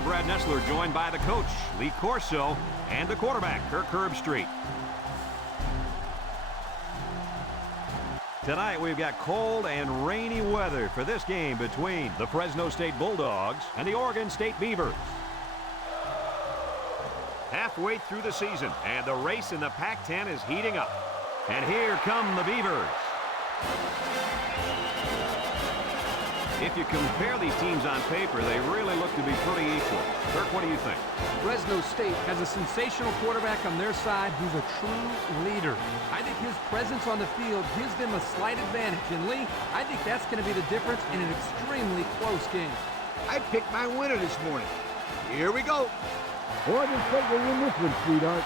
I'm Brad Nessler, joined by the coach, Lee Corso, and the quarterback, Kirk Herbstreit. Tonight, we've got cold and rainy weather for this game between the Fresno State Bulldogs and the Oregon State Beavers. Halfway through the season, and the race in the Pac-10 is heating up. And here come the Beavers. If you compare these teams on paper, they really look to be pretty equal. Kirk, what do you think? Fresno State has a sensational quarterback on their side who's a true leader. I think his presence on the field gives them a slight advantage. And Lee, I think that's going to be the difference in an extremely close game. I picked my winner this morning. Here we go. Oregon State will win this one, sweetheart.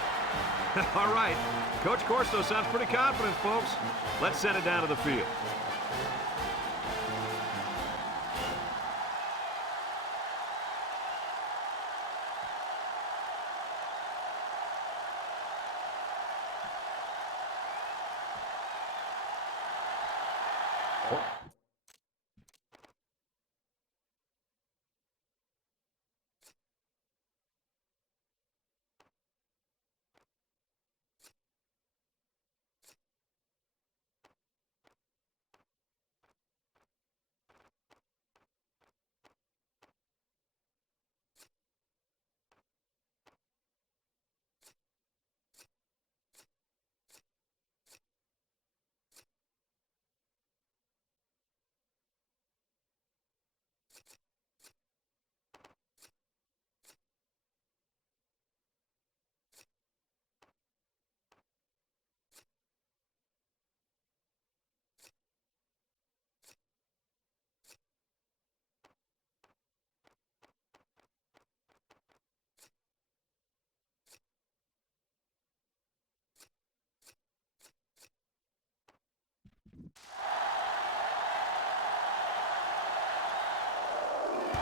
All right. Coach Corso sounds pretty confident, folks. Let's send it down to the field.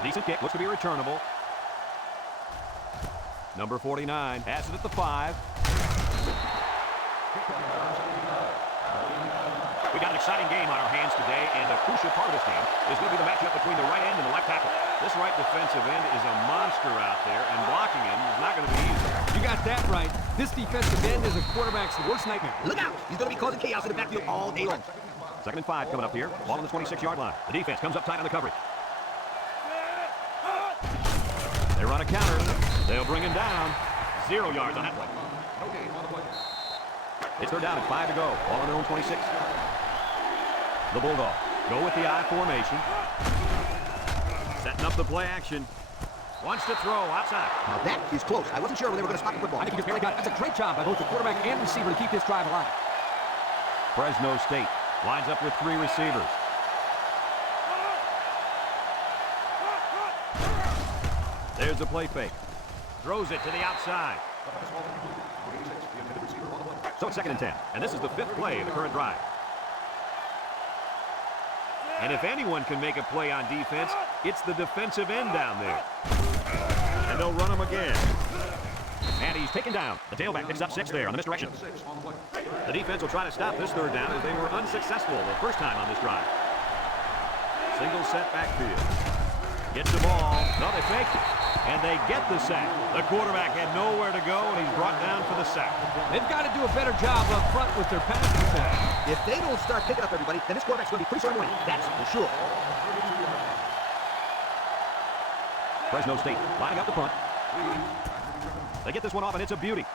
Decent kick, looks to be returnable. Number 49 has it at the 5. We got an exciting game on our hands today, and the crucial part of this game is going to be the matchup between the right end and the left tackle. This right defensive end is a monster out there, and blocking him is not going to be easy. You got that right. This defensive end is a quarterback's worst nightmare. Look out! He's going to be causing chaos in the backfield all day long. 2nd and 5 coming up here. Ball on the 26-yard line. The defense comes up tight on the coverage. They run a counter. They'll bring him down. 0 yards on that play. It's 3rd down and 5 to go. Ball on their own 26. The Bulldogs go with the I formation. Setting up the play action. Wants to throw outside. Now that is close. I wasn't sure when they were going to stop the football. I think he just barely got it. That's a great job by both the quarterback and receiver to keep this drive alive. Fresno State lines up with 3 receivers. There's a play fake. Throws it to the outside. So it's 2nd and 10. And this is the 5th play of the current drive. And if anyone can make a play on defense, it's the defensive end down there. And they'll run him again. And he's taken down. The tailback picks up 6 there on the misdirection. The defense will try to stop this 3rd down as they were unsuccessful the first time on this drive. Single set backfield. Gets the ball. No, they faked it. And they get the sack. The quarterback had nowhere to go, and he's brought down for the sack. They've got to do a better job up front with their passing attack. If they don't start picking up everybody, then this quarterback's going to be pretty sure winning. That's for sure. Fresno State lining up the punt. They get this one off, and it's a beauty.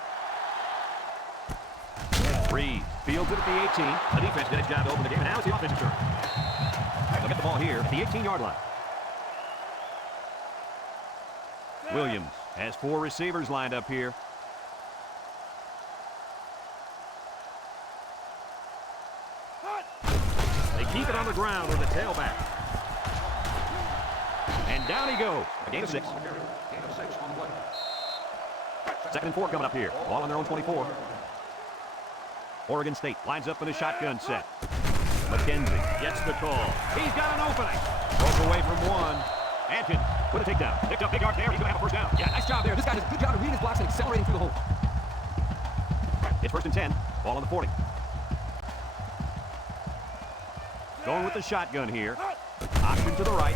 Breeze fields it at the 18. The defense did its job to open the game, and now it's the offensive turn. They'll get the ball here at the 18-yard line. Williams has 4 receivers lined up here. They keep it on the ground with the tailback. And down he goes. A gain of 6. 2nd and 4 coming up here. Ball on their own 24. Oregon State lines up in a shotgun set. McKenzie gets the call. He's got an opening. Broke away from one. Atkins with a takedown. Picked up big yard there. He's going to have a 1st down. Yeah, nice job there. This guy does a good job of reading his blocks and accelerating through the hole. It's 1st and 10. Ball on the 40. Going with the shotgun here. Option to the right.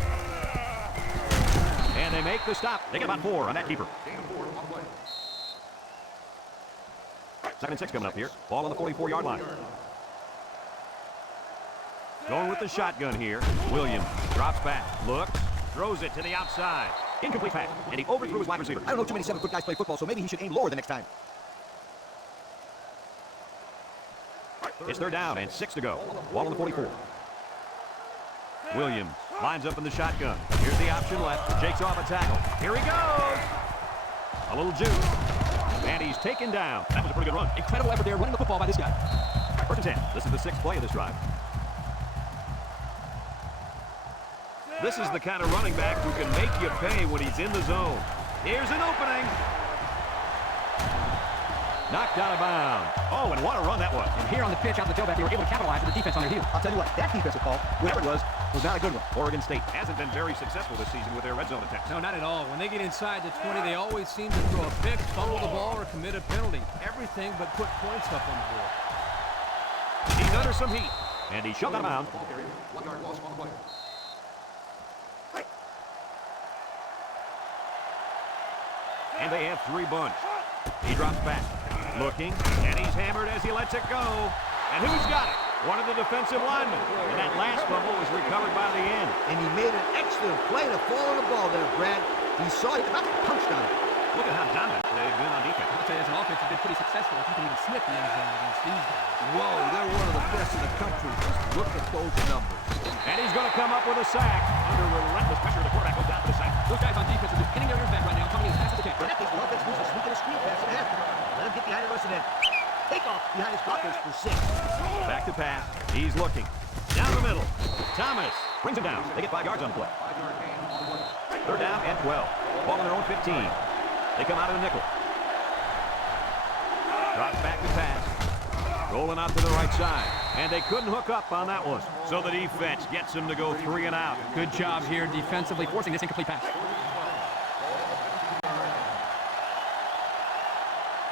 And they make the stop. They get about 4 on that keeper. 2nd and 6 coming up here. Ball on the 44-yard line. Going with the shotgun here. Williams drops back, looks, throws it to the outside. Incomplete pass, and he overthrew his wide receiver. I don't know too many 7-foot guys play football, so maybe he should aim lower the next time. It's 3rd down and 6 to go. Ball on the 44. Williams lines up in the shotgun. Here's the option left. Shakes off a tackle. Here he goes. A little juice. And he's taken down. That was a pretty good run. Incredible effort there running the football by this guy. 1st and 10. This is the 6th play of this drive. This is the kind of running back who can make you pay when he's in the zone. Here's an opening. Knocked out of bounds. Oh, and what a run that was. And here on the pitch, out the tailback, they were able to capitalize with the defense on their heels. I'll tell you what, that defensive call, whatever it was not a good one. Oregon State hasn't been very successful this season with their red zone attempts. No, not at all. When they get inside the 20, they always seem to throw a pick, fumble the ball, or commit a penalty. Everything but put points up on the board. He's under some heat, and he shoved out of bounds. And they have 3 bunch. He drops back, looking, and he's hammered as he lets it go. And who's got it? One of the defensive linemen. And that last fumble was recovered by the end. And he made an excellent play to fall on the ball there, Brad. He saw it, about punched on it. Look at how dominant they've been on defense. I'll tell you, as an offense, you've been pretty successful if you can even sniff the end zone against these guys. Whoa, they're one of the best in the country. Just look at those numbers. And he's going to come up with a sack. Under relentless pressure, the quarterback goes down for the sack. Those guys on defense are just pinning their ears back right now, coming as fast as they can. For that case, the offense moves a sneak and a screen pass and a half. Let him get behind the rush and then take off behind his blockers for 6. Back to pass. He's looking. Down the middle. Thomas brings him down. They get 5 yards on the play. 3rd down and 12. Ball on their own 15. They come out of the nickel. Drops back to pass. Rolling out to the right side. And they couldn't hook up on that one. So the defense gets him to go 3 and out. Good job here defensively forcing this incomplete pass.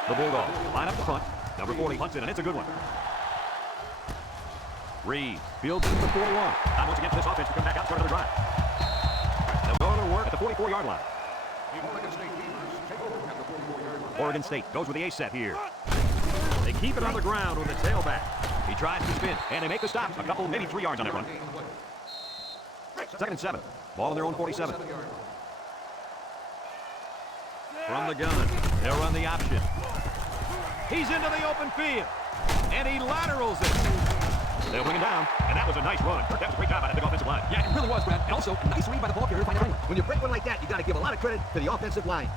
The Bulldogs line up the punt. Number 40 punts it, and it's a good one. Reed fields it to the 41. Not once again for this offense to come back out and start another drive. They'll go to work at the 44-yard line. Oregon State goes with the ace set here. They keep it on the ground with the tailback. He tries to spin, and they make the stop. A couple, maybe 3 yards on that run. 2nd and 7. Ball on their own 47. From the gun, they'll run the option. He's into the open field, and he laterals it. They'll bring him down, and that was a nice run. That was a great job by that big offensive line. Yeah, it really was, Brad. And also, a nice read by the ball carrier to find it. When you break one like that, you got to give a lot of credit to the offensive line.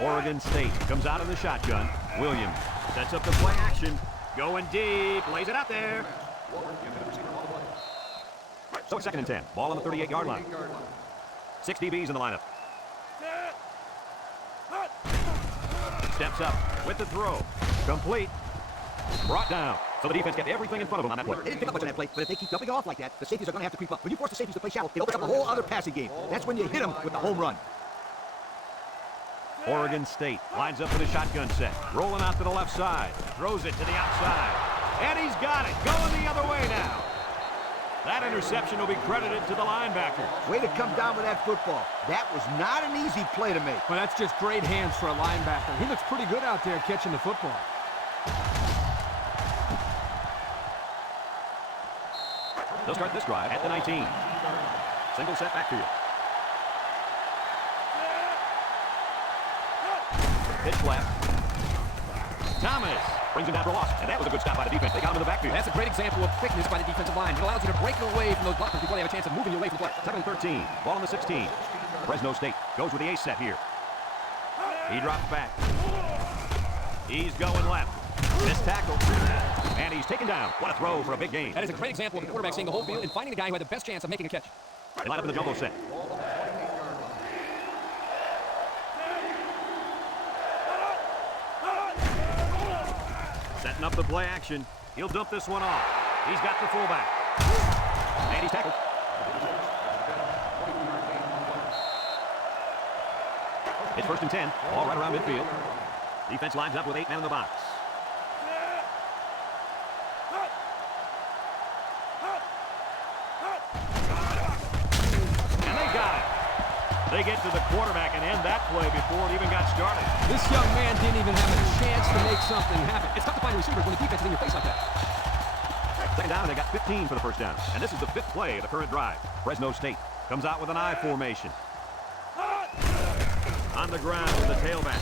Oregon State comes out in the shotgun. Williams sets up the play action. Going deep, lays it out there. So it's 2nd and 10. Ball on the 38-yard line. 6 DBs in the lineup. Steps up with the throw. Complete. Brought down. So the defense kept everything in front of them on that play. They didn't pick up much on that play, but if they keep dumping off like that, the safeties are going to have to creep up. When you force the safeties to play shallow, it opens up a whole other passing game. That's when you hit them with the home run. Oregon State lines up for the shotgun set. Rolling out to the left side. Throws it to the outside. And he's got it. Going the other way now. That interception will be credited to the linebacker. Way to come down with that football. That was not an easy play to make. Well, that's just great hands for a linebacker. He looks pretty good out there catching the football. They'll start this drive at the 19. Single set backfield. Pitch left. Thomas brings him down for a loss, and that was a good stop by the defense. They got him in the backfield. That's a great example of quickness by the defensive line. It allows you to break away from those blockers before they have a chance of moving you away from the play. 2nd and 13. Ball on the 16. Fresno State goes with the ace set here. He drops back. He's going left. Missed tackle. And he's taken down. What a throw for a big gain. That is a great example of the quarterback seeing the whole field and finding the guy who had the best chance of making a catch. They line up in the jumbo set. Setting up the play action. He'll dump this one off. He's got the fullback. And he's tackled. It's 1st and 10. Ball right around midfield. Defense lines up with 8 men in the box. And they got it. They get to the quarterback and end that play before it even got started. This young man didn't even have a chance to make something happen. It's tough to find receivers when the defense is in your face like that. Second down, and they got 15 for the first down. And this is the 5th play of the current drive. Fresno State comes out with an I formation. On the ground with the tailback.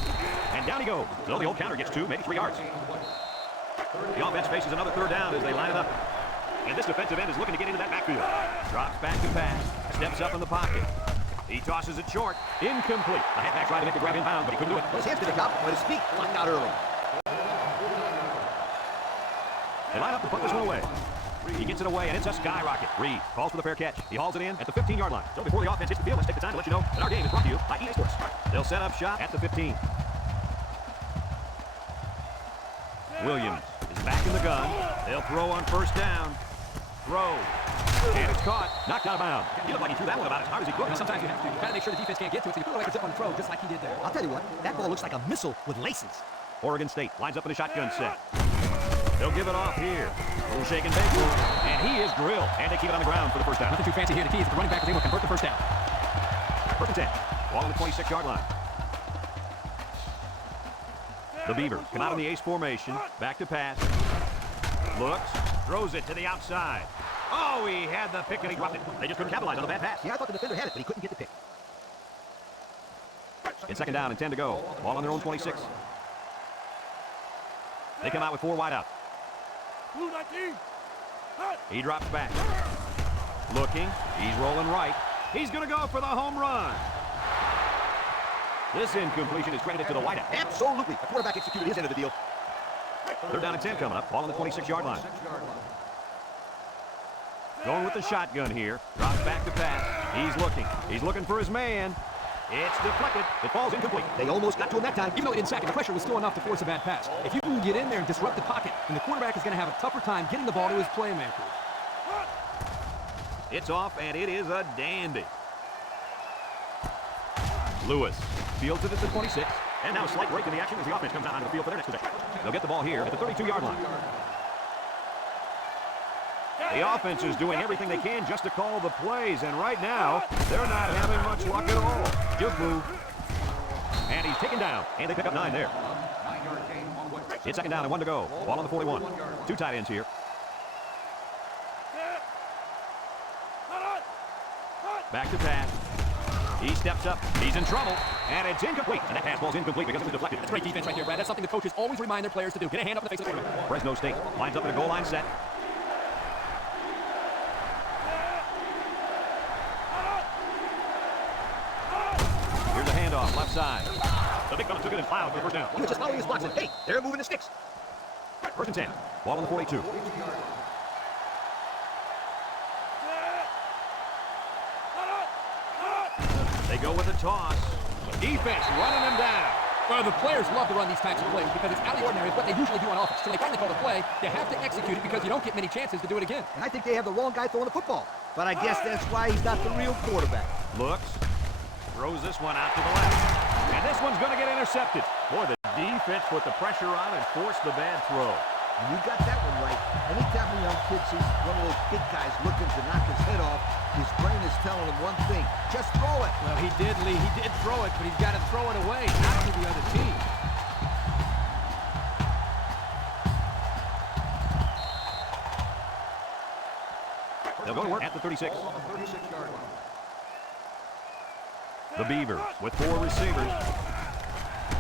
And down he goes. So the old counter gets 2, maybe 3 yards. The offense faces another 3rd down as they line it up. And this defensive end is looking to get into that backfield. Drops back to pass. Steps up in the pocket. He tosses it short. Incomplete. The halfback tried to make the grab inbound, but he couldn't do it. His hands did the job, but his feet locked out early. They line up to put this one away. He gets it away, and it's a skyrocket. Reed calls for the fair catch. He hauls it in at the 15-yard line. So before the offense hits the field, let's take the time to let you know that our game is brought to you by EA Sports. They'll set up shop at the 15. Williams is back in the gun. They'll throw on first down. Throw. And it's caught. Knocked out of bounds. He looked like he threw that one about as hard as he could. Sometimes you have to. You gotta make sure the defense can't get to it, so you put it like a zip on the throw, just like he did there. I'll tell you what, that ball looks like a missile with laces. Oregon State lines up in a shotgun set. They'll give it off here. A little shake and bake. And he is drilled. And they keep it on the ground for the first down. Nothing too fancy here. The key is the running back was able to convert the first down. First and 10. Ball on the 26-yard line. The Beavers come out in the ace formation. Back to pass. Looks. Throws it to the outside. Oh, he had the pick and he dropped it. They just couldn't capitalize on the bad pass. Yeah, I thought the defender had it, but he couldn't get the pick. It's second down and 10 to go. Ball on their own 26. They come out with 4 wide out. He drops back. Looking. He's rolling right. He's going to go for the home run. This incompletion is credited to the wideout. Absolutely. The quarterback executed his end of the deal. 3rd down and 10 coming up. Ball on the 26-yard line. Going with the shotgun here. Drops back to pass. He's looking. He's looking for his man. It's deflected. It falls incomplete. They almost got to him that time. Even though he didn't sack it, the pressure was still enough to force a bad pass. If you can get in there and disrupt the pocket, then the quarterback is going to have a tougher time getting the ball to his playmakers. It's off, and it is a dandy. Lewis fields it at the 26. And now a slight break in the action as the offense comes out onto the field for their next possession. They'll get the ball here at the 32-yard line. The offense is doing everything they can just to call the plays, and right now, they're not having much luck at all. Good move. And he's taken down, and they pick up 9 there. It's second down and 1 to go. Ball on the 41. 2 tight ends here. Back to pass. He steps up. He's in trouble. And it's incomplete. And that pass ball's incomplete because it was deflected. That's great defense right here, Brad. That's something the coaches always remind their players to do. Get a hand up in the face of the quarterback. Fresno State lines up in a goal line set. Here's a handoff, left side. The big fella took it and plowed for the first down. He was just following his blocks and, hey, they're moving the sticks. First and 10. Ball on the 42. They go with a toss. Defense running them down. Well, the players love to run these types of plays because it's out of the ordinary. It's what they usually do on offense. So they finally call the play. You have to execute it because you don't get many chances to do it again. And I think they have the wrong guy throwing the football. But I guess that's why he's not the real quarterback. Looks. Throws this one out to the left. And this one's going to get intercepted. Boy, the defense put the pressure on and forced the bad throw. And you got that one right. Anytime a young kid sees one of those big guys looking to knock his head off, his brain is telling him one thing: just throw it. Well, he did, Lee. He did throw it, but he's got to throw it away, not to the other team. They'll go to work at the 36. The Beavers with 4 receivers.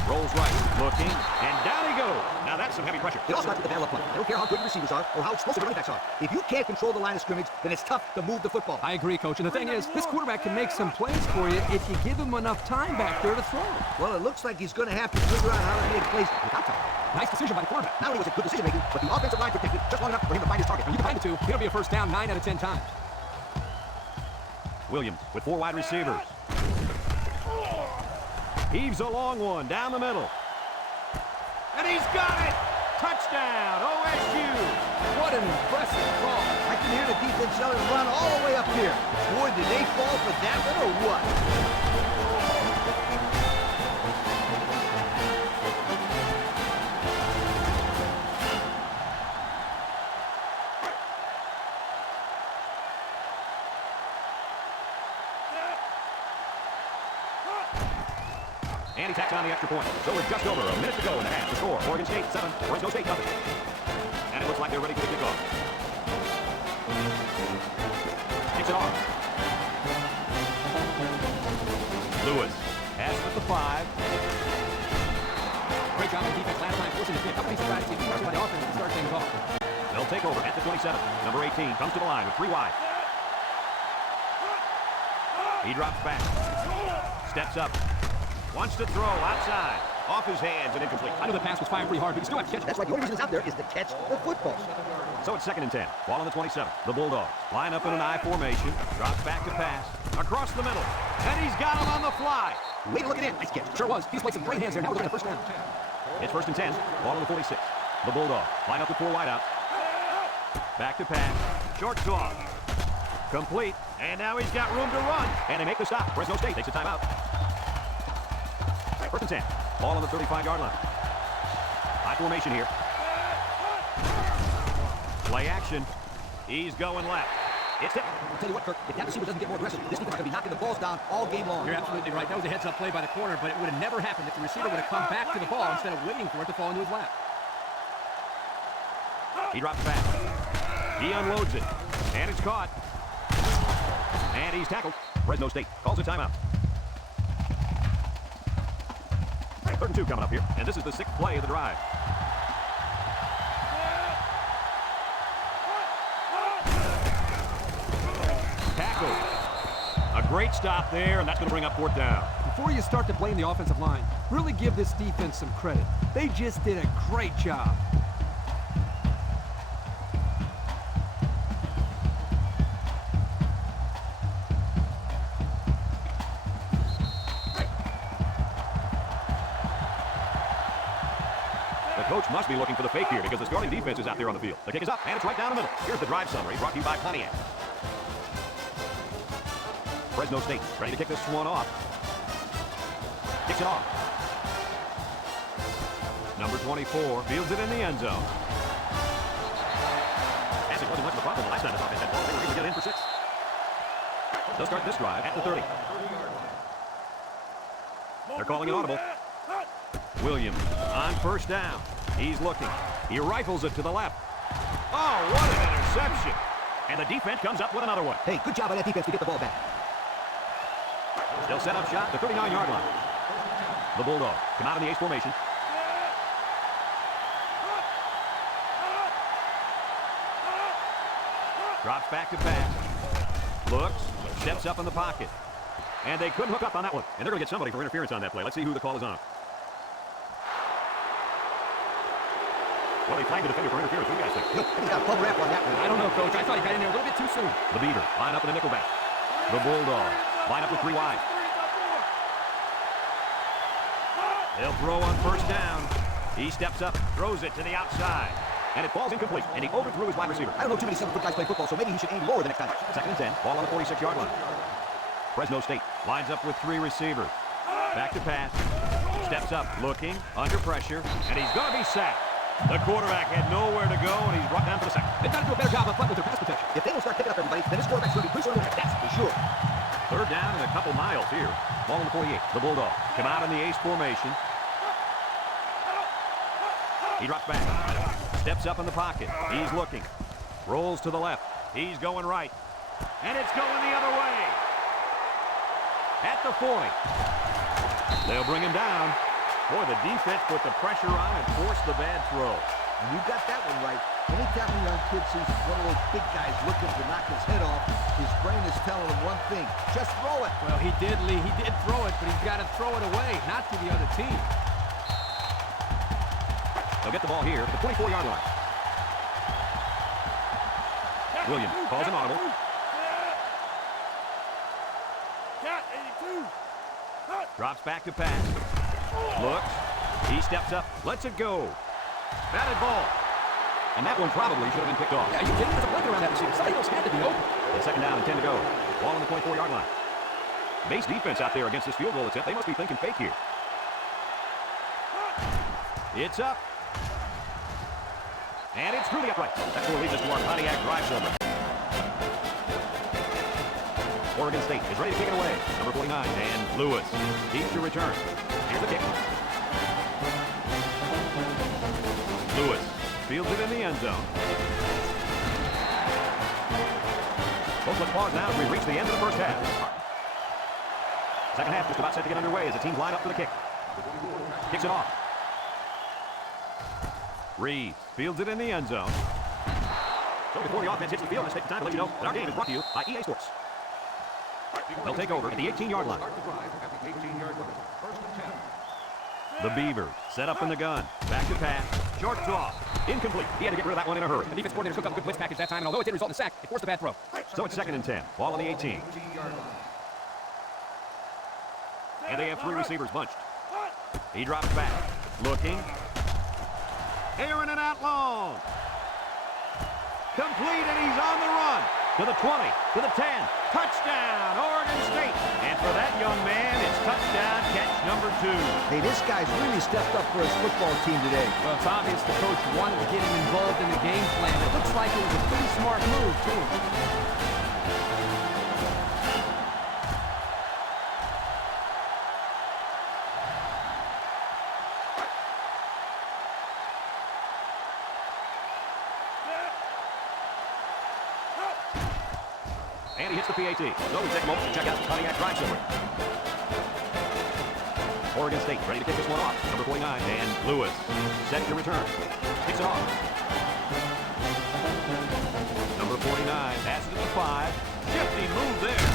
Rolls right, looking, and down he goes. Now that's some heavy pressure. It all starts with the battle up front. I don't care how good the receivers are or how explosive the running backs are. If you can't control the line of scrimmage, then it's tough to move the football. I agree, Coach. And the thing is, this quarterback can make some plays for you if you give him enough time back there to throw. Well, it looks like he's going to have to figure out how to make plays without time. Nice decision by the quarterback. Not only was it good decision-making, but the offensive line protected just long enough for him to find his target. When you combine the two, it'll be a first down 9 out of 10 times. Williams with 4 wide receivers. Heaves a long one down the middle. And he's got it! Touchdown, OSU! What an impressive call. I can hear the defense yelling, run all the way up here. Boy, did they fall for that one or what? And he tacks on the extra point. So we're just over a minute to go in the half. The score, Oregon State 7, Fresno State nothing. And it looks like they're ready for the kickoff. Kicks it off. Lewis has it at the 5. Great job on defense last time, forcing the kick. I'm going to be surprised if you by the offense to start things off. They'll take over at the 27. Number 18 comes to the line with 3 wide. He drops back. Steps up. Wants to throw outside. Off his hands and incomplete. I know the pass was firing pretty hard, but you still have to catch it. That's right. The only reason it's out there is to catch the football. So it's 2nd and 10. Ball on the 27. The Bulldogs line up in an I formation. Drops back to pass. Across the middle. And he's got him on the fly. Way to look at it. Nice catch. Sure was. He's played some great hands there. Now we're going to first down. It's 1st and 10. Ball on the 46. The Bulldogs line up with 4 wide out. Back to pass. Short toss. Complete. And now he's got room to run. And they make the stop. Fresno State takes a timeout. 1st and 10. Ball on the 35-yard line. High formation here. Play action. He's going left. It's it. I'll tell you what, Kirk, if that receiver doesn't get more aggressive, this defense is going to be knocking the balls down all game long. You're absolutely right. That was a heads-up play by the corner, but it would have never happened if the receiver would have come back to the ball instead of waiting for it to fall into his lap. He drops back. He unloads it. And it's caught. And he's tackled. Fresno State calls a timeout. 3rd and 2 coming up here. And this is the 6th play of the drive. Tackled. A great stop there, and that's going to bring up 4th down. Before you start to blame the offensive line, really give this defense some credit. They just did a great job. The coach must be looking for the fake here because the starting defense is out there on the field. The kick is up, and it's right down the middle. Here's the drive summary brought to you by Pontiac. Fresno State ready to kick this one off. Kicks it off. Number 24 fields it in the end zone. Passing wasn't much of a problem last time this offense had ball. They were able to get in for 6. They'll start this drive at the 30. They're calling it audible. Williams on 1st down. He's looking. He rifles it to the left. Oh, what an interception. And the defense comes up with another one. Hey, good job by that defense to get the ball back. They'll set up shot, the 39-yard line. The Bulldogs come out in the ace formation. Drops back to pass. Looks, steps up in the pocket. And they couldn't hook up on that one. And they're going to get somebody for interference on that play. Let's see who the call is on. Well, they flagged the defender for interference. What do you guys think? Look, he's got a bubble wrap on that one. I don't know, Coach. I thought he got in there a little bit too soon. The Beaver line up in a nickelback. The Bulldogs line up with 3 wide. They'll throw on 1st down. He steps up, throws it to the outside. And it falls incomplete, and he overthrew his wide receiver. I don't know too many 7-foot guys play football, so maybe he should aim lower the next time. 2nd and 10, ball on the 46-yard line. Fresno State lines up with 3 receivers. Back to pass. Steps up, looking, under pressure, and he's going to be sacked. The quarterback had nowhere to go, and he's brought down for the sack. They've got to do a better job up front with their pass protection. If they don't start picking up everybody, then this quarterback's going to be pretty soon. That's for sure. 3rd down and a couple miles here. Ball on the 48. The Bulldogs come out in the ace formation. He drops back. Steps up in the pocket. He's looking. Rolls to the left. He's going right. And it's going the other way. At the 40. They'll bring him down. Boy, the defense put the pressure on and forced the bad throw. And you got that one right. Anytime a young kid sees one of those big guys looking to knock his head off, his brain is telling him one thing: just throw it. Well, he did, Lee. He did throw it, but he's got to throw it away, not to the other team. They'll get the ball here at the 24-yard line. Williams calls an audible. Drops back to pass. Looks. He steps up. Lets it go. Batted ball. And that one probably should have been picked off. Yeah, you kidding? There's a blanket around that receiver. Somebody else had to be open. And 2nd down and 10 to go. Ball on the 24-yard line. Base defense out there against this field goal attempt. They must be thinking fake here. It's up. And it's through the upright. That's what leads us to our Pontiac drive summary. Oregon State is ready to kick it away. Number 49, and Lewis keeps to return. Here's the kick. Lewis fields it in the end zone. Folks, let's pause now as we reach the end of the first half. Second half just about set to get underway as the teams line up for the kick. Kicks it off. Reeves fields it in the end zone. So before the offense hits the field, let's take the time to let you know that our game is brought to you by EA Sports. They'll take over at the 18-yard line. The Beavers set up in the gun. Back to pass. Short toss. Incomplete. He had to get rid of that one in a hurry. The defense coordinator took up a good blitz package that time, and although it did result in a sack, it forced a bad throw. So it's 2nd and 10. Ball on the 18. And they have 3 receivers bunched. He drops back. Looking. Airing it out long. Complete, and he's on the run. To the 20, to the 10. Touchdown, Oregon State. And for that young man, it's touchdown catch number 2. Hey, this guy's really stepped up for his football team today. Well, it's obvious the coach wanted to get him involved in the game plan. It looks like it was a pretty smart move, too. And he hits the PAT. So we take a moment to check out the cardiac drive summary. Oregon State ready to kick this one off. Number 49, and Lewis set to return. Kicks it off. Number 49 passes it to 5. Shifty move there.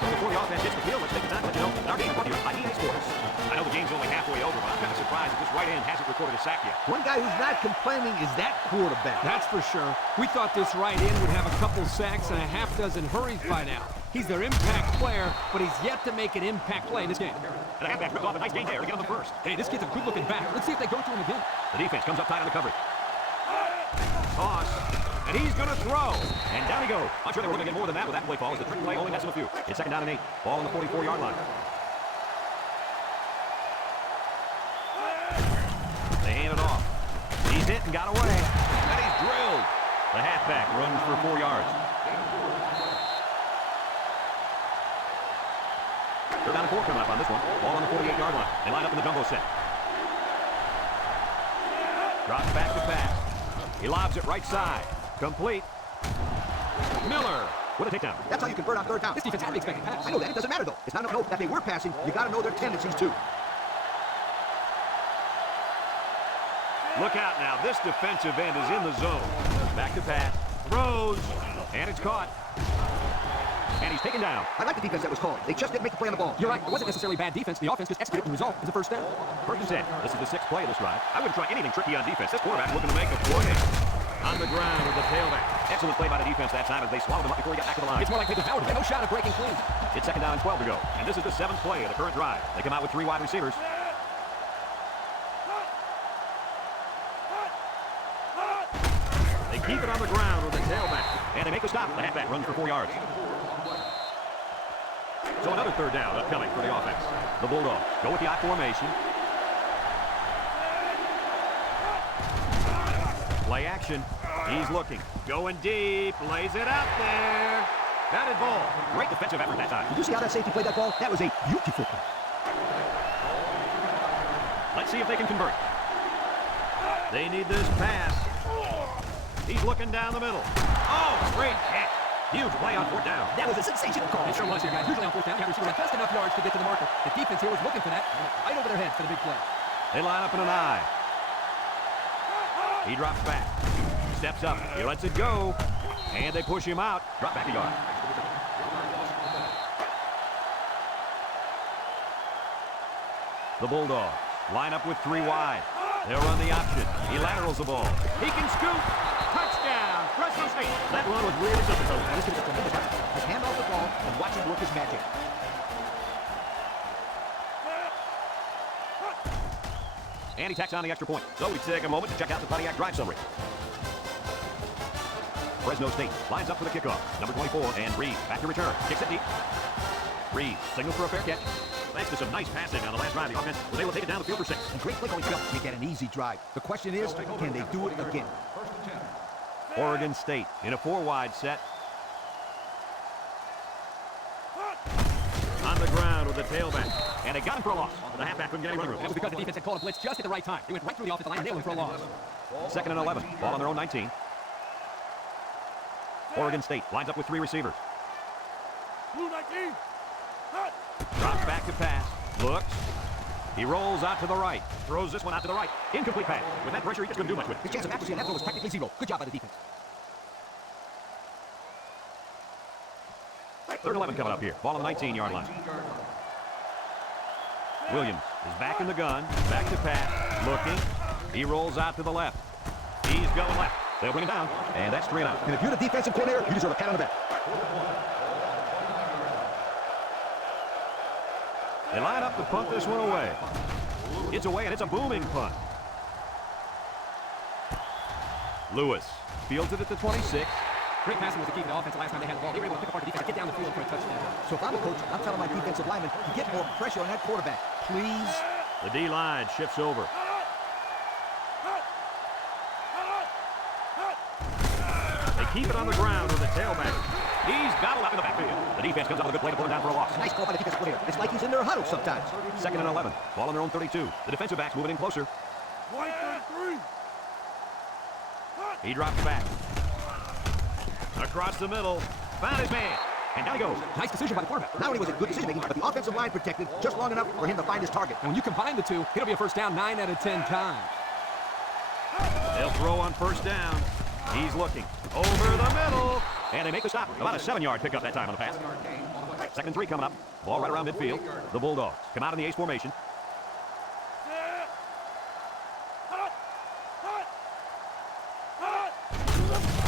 Before the offense hits the field, let's take the time to let you know that our game is brought to you by EA Sports. I know the game's only halfway over, but I'm kind of surprised that this right end hasn't recorded a sack yet. One guy who's not complaining is that quarterback. That's for sure. We thought this right end would have a couple sacks and a half dozen hurries by now. He's their impact player, but he's yet to make an impact play in this game. And the halfback ripped off a nice gain there to get on the first. Hey, this kid's a good-looking back. Let's see if they go to him again. The defense comes up tight on the coverage. Toss. And he's going to throw. And down he goes. I'm sure they were going to get more than that with that play call as the trick play only nets him a few. It's 2nd down and 8. Ball on the 44-yard line. They hand it off. He's hit and got away. And he's drilled. The halfback runs for 4 yards. They're down to 4 coming up on this one. Ball on the 48-yard line. They line up in the jumbo set. Drops back to pass. He lobs it right side. Complete. Miller with a takedown. That's how you convert on 3rd down. This defense had to be expecting pass. I know that. It doesn't matter, though. It's not enough to know that they were passing. You got to know their tendencies, too. Look out now. This defensive end is in the zone. Back to pass. Throws. And it's caught. And he's taken down. I like the defense that was called. They just didn't make the play on the ball. You're right. It wasn't necessarily bad defense. The offense just executed, and the result is a first down. 1st and 10. This is the 6th play of this drive. I wouldn't try anything tricky on defense. This quarterback looking to make a play. On the ground with the tailback. Excellent play by the defense that time as they swallowed him up before he got back to the line. It's more like they devoured him. No shot of breaking clean. It's 2nd down and 12 to go. And this is the 7th play of the current drive. They come out with 3 wide receivers. They keep it on the ground with the tailback. And they make the stop. The halfback runs for 4 yards. So another 3rd down upcoming for the offense. The Bulldogs go with the I formation. Play action. He's looking. Going deep. Lays it out there. Batted ball. Great defensive effort that time. Did you see how that safety played that ball? That was a beautiful play. Let's see if they can convert. They need this pass. He's looking down the middle. Oh, great catch. Huge play on 4th down. That was a sensational call. It sure was here, guys. Usually on 4th down, you have receivers just enough yards to get to the marker. The defense here was looking for that. Right over their head for the big play. They line up in an I. He drops back. Steps up. He lets it go. And they push him out. Drop back a yard. The Bulldogs line up with 3 wide. They'll run the option. He laterals the ball. He can scoop. Touchdown, Fresno State. That run was really difficult. This is a tremendous effort. Just hand off the ball and watch him work his magic. And he tacks on the extra point. So we take a moment to check out the cardiac drive summary. Fresno State lines up for the kickoff. Number 24, and Reed back to return. Kicks it deep. Reed signals for a fair catch. Thanks to some nice passing on the last drive, the offense was able to take it down the field for 6. And great play calling to make that an easy drive. The question is, can they do it again? Oregon State in a 4 wide set. On the ground with the tailback. And they got him for a loss. The halfback couldn't get any running room. That was because the defense had called a blitz just at the right time. They went right through the offensive line and nailed him for a loss. 2nd and 11. Ball on their own 19. Oregon State lines up with 3 receivers. Drops back to pass. Looks. He rolls out to the right. Throws this one out to the right. Incomplete pass. With that pressure, he just couldn't do much with it. His chance of accuracy on that throw was practically zero. Good job by the defense. 3rd and 11 coming up here. Ball on the 19-yard line. Williams is back in the gun. Back to pass. Looking. He rolls out to the left. He's going left. They'll bring him down. And that's 3 and out. And if you're the defensive coordinator, you deserve a pat on the back. They line up to punt this one away. It's away, and it's a booming punt. Lewis fields it at the 26. Great passing was the key to the offense last time they had the ball. They were able to pick apart the defense and get down the field for a touchdown. So if I'm a coach, I'm telling my defensive linemen to get more pressure on that quarterback. Please. The D-line shifts over. They keep it on the ground with the tailback. He's gobbled up in the backfield. The defense comes up with a good play to pull him down for a loss. Nice call by the defensive coordinator. It's like he's in their huddle sometimes. 2nd and 11. Ball on their own 32. The defensive back's moving in closer. He drops back. Across the middle. Found his man. And down he goes. Nice decision by the quarterback. Not only was it good decision making, but the offensive line protected just long enough for him to find his target. And when you combine the two, it'll be a first down 9 out of 10 times. They'll throw on 1st down. He's looking. Over the middle. And they make the stop. About a 7-yard pickup that time on the pass. 2nd and 3 coming up. Ball right around midfield. The Bulldogs come out in the ace formation.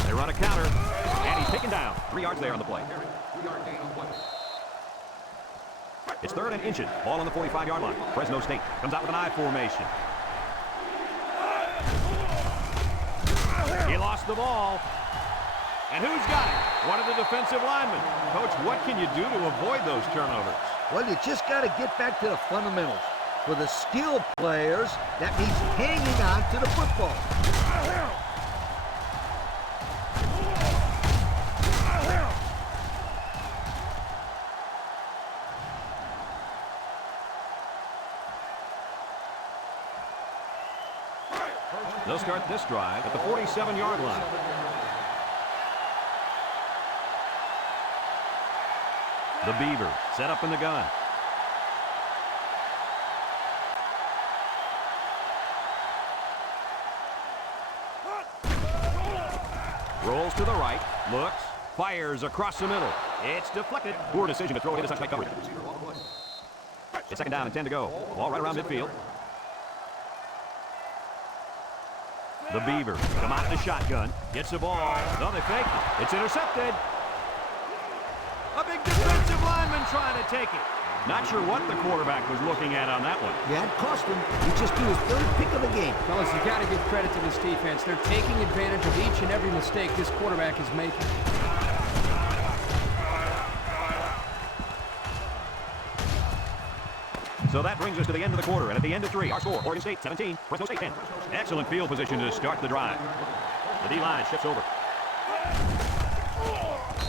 They run a counter. And he's taken down. 3 yards there on the play. It's 3rd and inches. Ball on the 45-yard line. Fresno State comes out with an I formation. He lost the ball. And who's got it? One of the defensive linemen. Coach, what can you do to avoid those turnovers? Well, you just got to get back to the fundamentals. For the skilled players, that means hanging on to the football. They'll start this drive at the 47-yard line. The Beavers set up in the gun. Rolls to the right, looks, fires across the middle. It's deflected. Poor decision to throw it into such tight coverage. It's 2nd down and 10 to go. Ball right around midfield. The Beavers come out in the shotgun. Gets the ball. No, they fake it. It's intercepted. A big defensive lineman trying to take it. Not sure what the quarterback was looking at on that one. Yeah, it cost him. He just threw his 3rd pick of the game. Fellas, you got to give credit to this defense. They're taking advantage of each and every mistake this quarterback is making. So that brings us to the end of the quarter, and at the end of 3, our score, Oregon State 17, Fresno State 10. Excellent field position to start the drive. The D-line shifts over.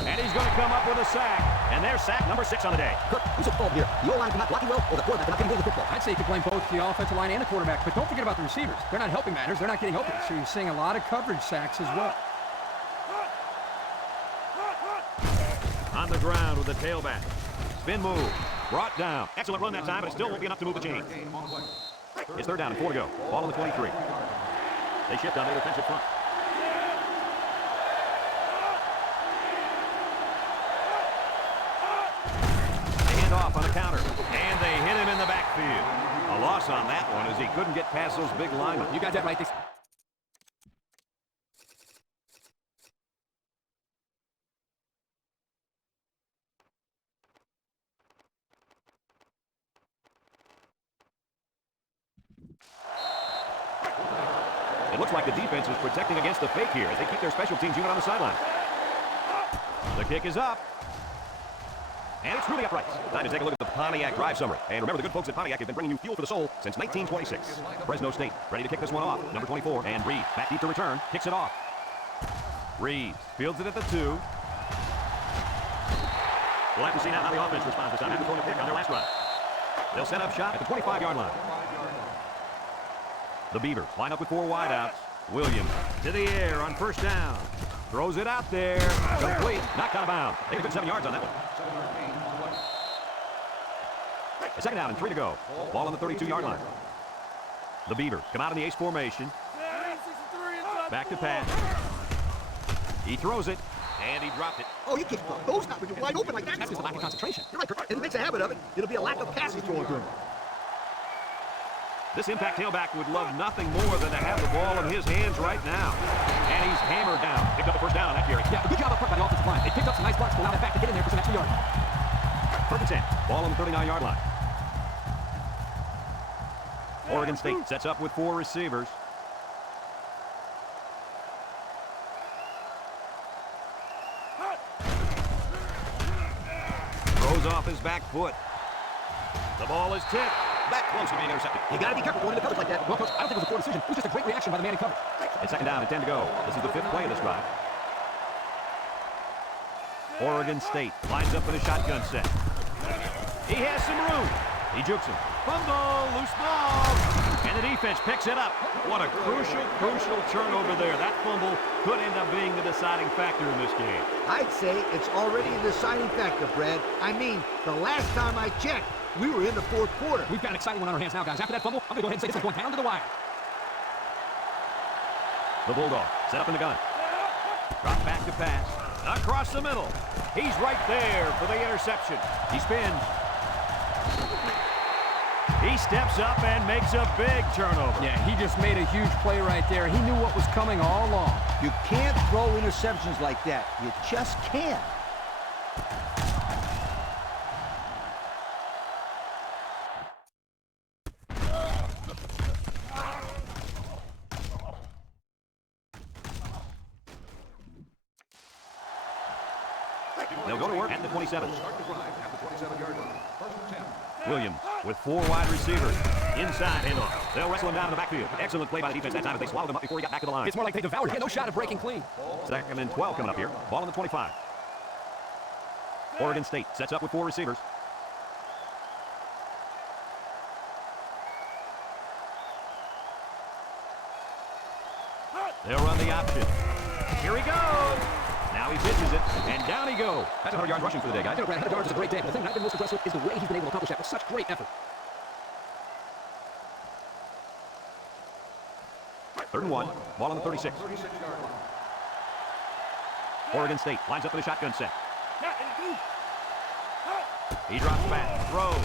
And he's going to come up with a sack. And there's sack number 6 on the day. Kirk, who's at fault here? The O-line not blocking well, or the quarterback not getting hold of the football? I'd say you could blame both the offensive line and the quarterback, but don't forget about the receivers. They're not helping matters. They're not getting open. So you're seeing a lot of coverage sacks as well. On the ground with the tailback. Spin move. Brought down. Excellent run that time, but it still won't be enough to move the chains. It's 3rd down and 4 to go. Ball on the 23. They shift on their defensive front. They hand off on a counter. And they hit him in the backfield. A loss on that one as he couldn't get past those big linemen. You got that right. It looks like the defense is protecting against the fake here as they keep their special teams unit on the sideline. The kick is up. And it's through the uprights. Time to take a look at the Pontiac drive summary. And remember, the good folks at Pontiac have been bringing you fuel for the soul since 1926. Fresno State ready to kick this one off. Number 24, and Reed back deep to return. Kicks it off. Reed fields it at the 2. We'll have to see now how the offense responds this time after throwing a pick on their last drive. They'll set up shop at the 25-yard line. The Beavers line up with 4 wideouts. Williams to the air on first down. Throws it out there. Complete. Knocked out of bounds. They took 7 yards on that one. A second down and 3 to go. Ball on the 32-yard line. The Beavers come out in the ace formation. Back to pass. He throws it, and he dropped it. Oh, you can't throw those out when you're wide open like that. That's just a lack of concentration. You're right, Kurt. And he makes a habit of it. It'll be a lack of passes thrown to him. This impact tailback would love nothing more than to have the ball in his hands right now. And he's hammered down. Picked up the first down on that carry. Yeah, good job up front by the offensive line. They picked up some nice blocks to allow that back to get in there for some extra yards. First and 10. Ball on the 39-yard line. Oregon State sets up with 4 receivers. Throws off his back foot. The ball is tipped. Back close to being intercepted. You got to be careful going into coverage like that. Well, Coach, I don't think it was a poor decision. It was just a great reaction by the man in cover. It's second down and 10 to go. This is the 5th play of this drive. Oregon State lines up in a shotgun set. He has some room. He jukes him. Fumble, loose ball. And the defense picks it up. What a crucial turnover there. That fumble could end up being the deciding factor in this game. I'd say it's already a deciding factor, Brad. I mean, the last time I checked, we were in the 4th quarter. We've got an exciting one on our hands now, guys. After that fumble, I'm going to go ahead and say this is going down to the wire. The Bulldog set up in the gun. Drop back to pass. Across the middle. He's right there for the interception. He spins. He steps up and makes a big turnover. Yeah, he just made a huge play right there. He knew what was coming all along. You can't throw interceptions like that. You just can't. They'll go to work at the 27. Williams with 4 wide receivers. Inside handoff. They'll wrestle him down in the backfield. Excellent play by the defense that time as they swallowed him up before he got back to the line. It's more like they devoured him. No shot at breaking clean. Second and 12 coming up here. Ball on the 25. Oregon State sets up with 4 receivers. They'll run the option. Here he goes. Now he pitches it, and down he goes. That's 100 yards rushing for the day, guys. You know, Brad, 100 yards is a great day. The thing that I've been most impressed with is the way he's been able to accomplish that with such great effort. 3rd and 1. Ball on the 36. Oregon State lines up in a shotgun set. He drops back, throws.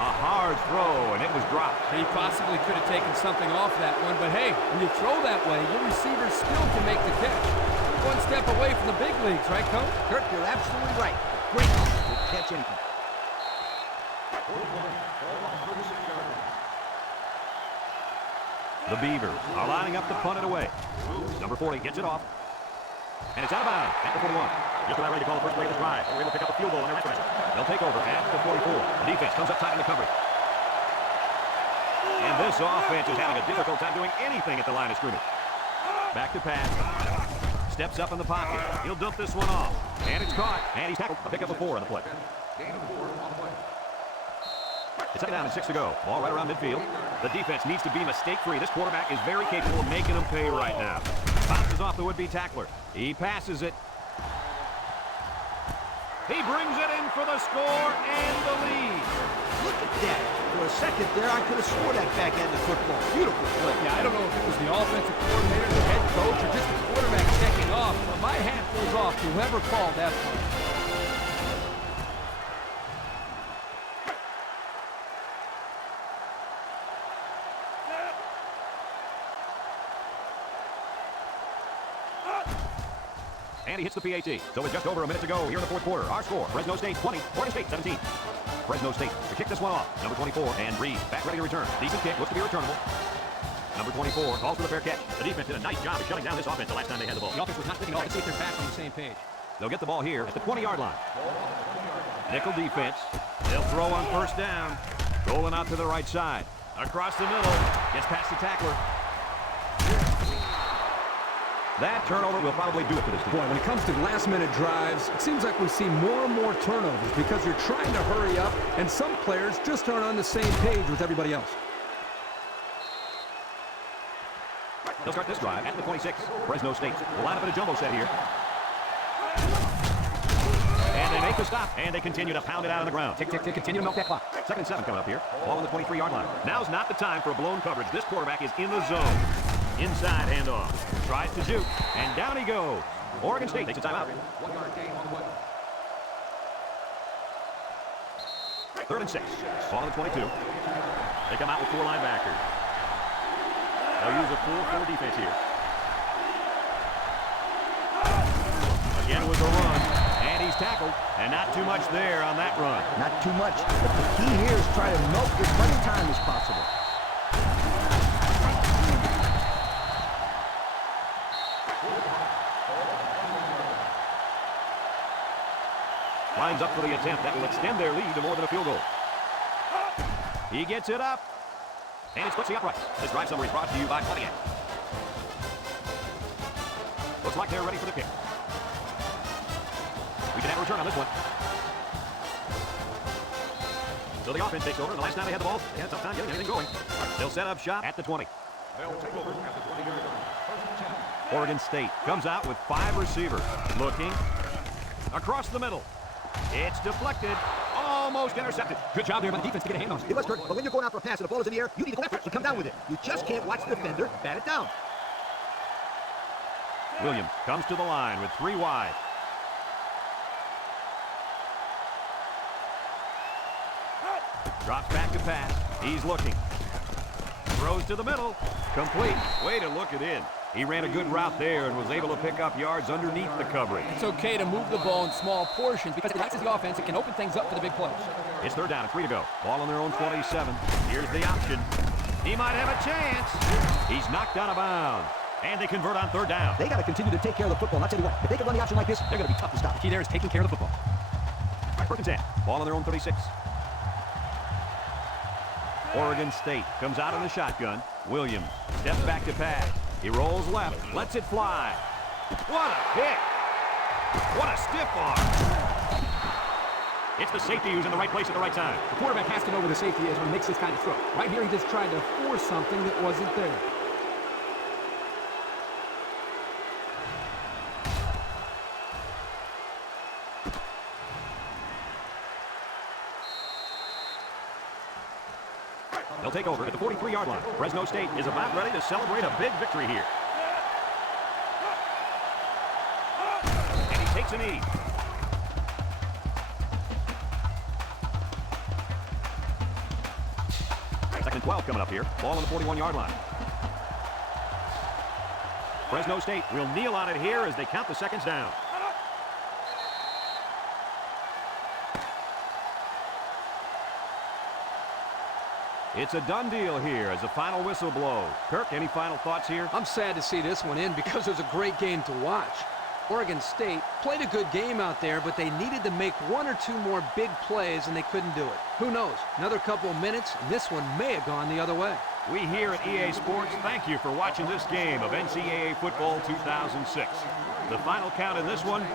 A hard throw, and it was dropped. He possibly could have taken something off that one, but hey, when you throw that way, your receivers still can make the catch. One step away from the big leagues, right, Coach? Kurt, you're absolutely right. Great. We'll catch anything. The Beavers are lining up to punt it away. Number 40 gets it off. And it's out of bounds at the 41. Just about ready to call the first play of the drive. They're able to pick up a field goal on their record. They'll take over at the 44. The defense comes up tight in the coverage. And this offense is having a difficult time doing anything at the line of scrimmage. Back to pass. Steps up in the pocket. He'll dump this one off. And it's caught. And he's tackled. A pick up a 4 on the play. It's second down and 6 to go. Ball right around midfield. The defense needs to be mistake-free. This quarterback is very capable of making them pay right now. Bounces off the would-be tackler. He passes it. He brings it in for the score and the lead. Look at that. For a second there, I could have scored that back end of football. Beautiful play. Yeah, I don't know if it was the offensive coordinator, the head coach, or just the quarterback checking off, but my hat goes off to whoever called that play. And he hits the PAT. So with just over a minute to go here in the 4th quarter, our score, Fresno State 20, Oregon State 17. Fresno State to kick this one off. Number 24, and Reed back ready to return. Decent kick, looks to be returnable. Number 24 calls for the fair catch. The defense did a nice job of shutting down this offense the last time they had the ball. The offense was not thinking, let's see if they're back on the same page. They'll get the ball here at the 20-yard line. Nickel defense. They'll throw on first down. Rolling out to the right side. Across the middle. Gets past the tackler. That turnover will probably do it for this team. Boy, when it comes to last-minute drives, it seems like we see more and more turnovers because you're trying to hurry up, and some players just aren't on the same page with everybody else. They'll start this drive at the 26. Fresno State will line up in a jumbo set here. And they make the stop, and they continue to pound it out on the ground. Tick, tick, tick, continue to milk that clock. 2nd and 7 coming up here. Ball on the 23-yard line. Now's not the time for a blown coverage. This quarterback is in the zone. Inside handoff. Tries to shoot, and down he goes. Oregon State takes a timeout. 3rd and 6. Ball on the 22. They come out with 4 linebackers. They'll use a full 4 defense here. Again with the run, and he's tackled, and not too much there on that run. Not too much, but the key here is try to milk as much time as possible. Lines up for the attempt. That will extend their lead to more than a field goal. He gets it up. And it splits the uprights. This drive summary is brought to you by Pontiac. Looks like they're ready for the kick. We can have a return on this one. So the offense takes over. The last time they had the ball, they had a tough time getting anything going. They'll set up shop at the 20. They'll take over at the 20-yard line. Oregon State comes out with 5 receivers. Looking. Across the middle. It's deflected. Almost intercepted. Good job there by the defense to get a hand on it. It was, Kurt, but when you're going out for a pass and the ball is in the air, you need to go after it and come down with it. You just can't watch the defender bat it down. Williams comes to the line with 3 wide. Drops back to pass. He's looking. Throws to the middle. Complete. Way to look it in. He ran a good route there and was able to pick up yards underneath the coverage. It's okay to move the ball in small portions because it relaxes the offense. It can open things up for the big plays. It's 3rd down and 3 to go. Ball on their own 27. Here's the option. He might have a chance. He's knocked out of bounds. And they convert on 3rd down. They got to continue to take care of the football. And I'll tell you what, if they can run the option like this, they're going to be tough to stop. The key there is taking care of the football. 1st and 10. Ball on their own 36. Oregon State comes out in the shotgun. Williams steps back to pass. He rolls left, lets it fly. What a hit! What a stiff arm! It's the safety who's in the right place at the right time. The quarterback has to know where the safety is when he makes this kind of throw. Right here, he just tried to force something that wasn't there. They'll take over at the 43-yard line. Fresno State is about ready to celebrate a big victory here. And he takes a knee. Second and 12 coming up here. Ball on the 41-yard line. Fresno State will kneel on it here as they count the seconds down. It's a done deal here as the final whistle blows. Kirk, any final thoughts here? I'm sad to see this one in because it was a great game to watch. Oregon State played a good game out there, but they needed to make 1 or 2 more big plays, and they couldn't do it. Who knows? Another couple of minutes, and this one may have gone the other way. We here at EA Sports thank you for watching this game of NCAA Football 2006. The final count in this one,